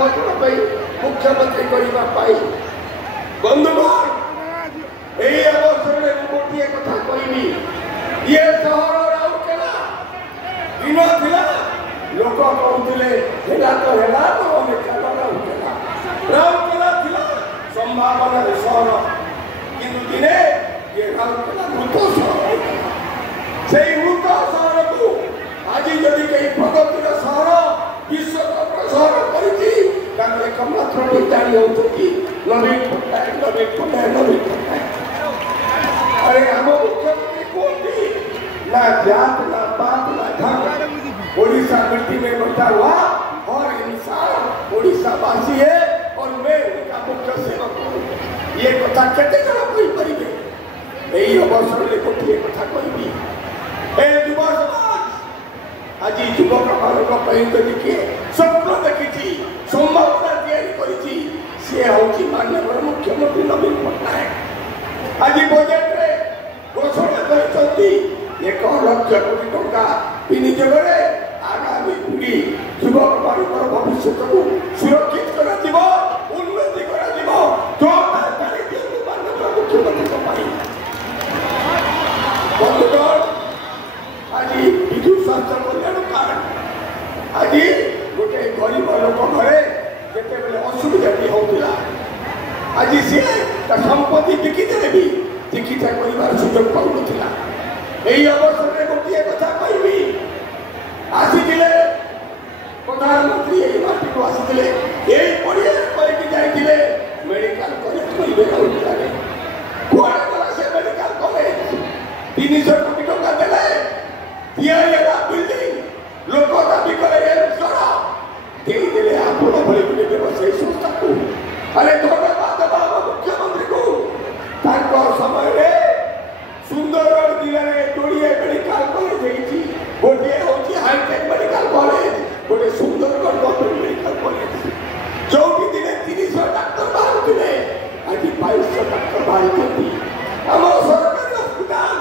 मुख्यमंत्री करने बंधुगण यही अवसर में गोटे कथा कहबी ये सहर राउरकेला दिन थिला लोक कहते तो है राउरकेला थिला संभावना सहर किंतु दिने ये राउरकेला मृत सहर से मृत सहर को आज जदि कहीं प्रगतिर सहर विश्वकप सहर करमात्र जानी हो नवीन पट्टनायक अरे आम मुख्यमंत्री कहती ना जात ना पात ना धर्म ओडिशा मिट्टी में बैठा हुआ और इंसान ओडिशा वासी है और मैं उनका मुख्य सेवक हूँ ये कथा केते जन कही यही अवसर में गोटे कथा कहबी युवा समाज आज युवक मान देखिए स्वप्न देखी संभावना तैयारी सी हूँ माननीय मुख्यमंत्री नवीन पट्टनायक आज बजेट रे घोषणा कर 1 लाख कोटी टंका विनियोग आगामी पीढ़ी युवक मान भविष्य को सुरक्षित कर उन्नति मुख्यमंत्री बंधुगण आज विजु स्वास्थ्य कल्याण कार्ड आज गोटे गरीब लोक घरे जिते असुविधा भी होता आज सी संपत्ति बिकिदे भी चिकित्सा कर सुजोग पाऊना यही अवसर में गोटे कथा कहबी आसी प्रधानमंत्री माटी को आसी पड़िया जाते मेडिकल कॉलेज करें कौन गला से मेडिकल कॉलेज 300 कोटी टका देले बिल्डिंग लोक दाबी करे देदेले आप भले व्यवसायी संस्था को अरे धन्यवाद बाबा मुख्यमंत्री को समय सुंदरगढ़ जिले में जोड़े मेडिकल कॉलेज गोटे हूँ हाईटेक मेडिकल कॉलेज गोटे सुंदरगढ़ गवर्नमेंट मेडिकल कॉलेज जो दिन 300 डाक्तर बाहर आज 2200 डाक्तर बाहर आम सरकारी हस्पिटाल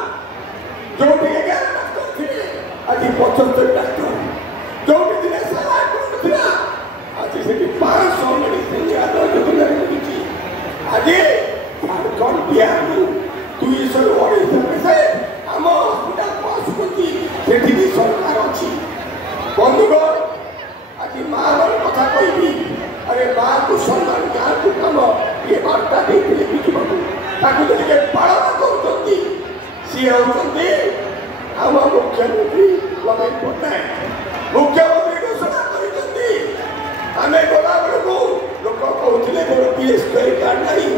जो 11 डाक्तर थे आज 75 डाक्तर जो दिन आज से 500 मेडिसिन योजना मिली आज झारखंड बिहार 200 आम हस्पिटाल को आसुँच से सरकार अच्छी बंधुगण आज माँ कथा कहबी अरे माँ को सम्मान गाँव को कम ये वार्ता देते विजु बाबू पालन कर सी होती आम मुख्यमंत्री नवीन पट्टनायक मुख्यमंत्री घोषणा कर आम गला बेलू लोक कहते मोर PSK कार्ड नहीं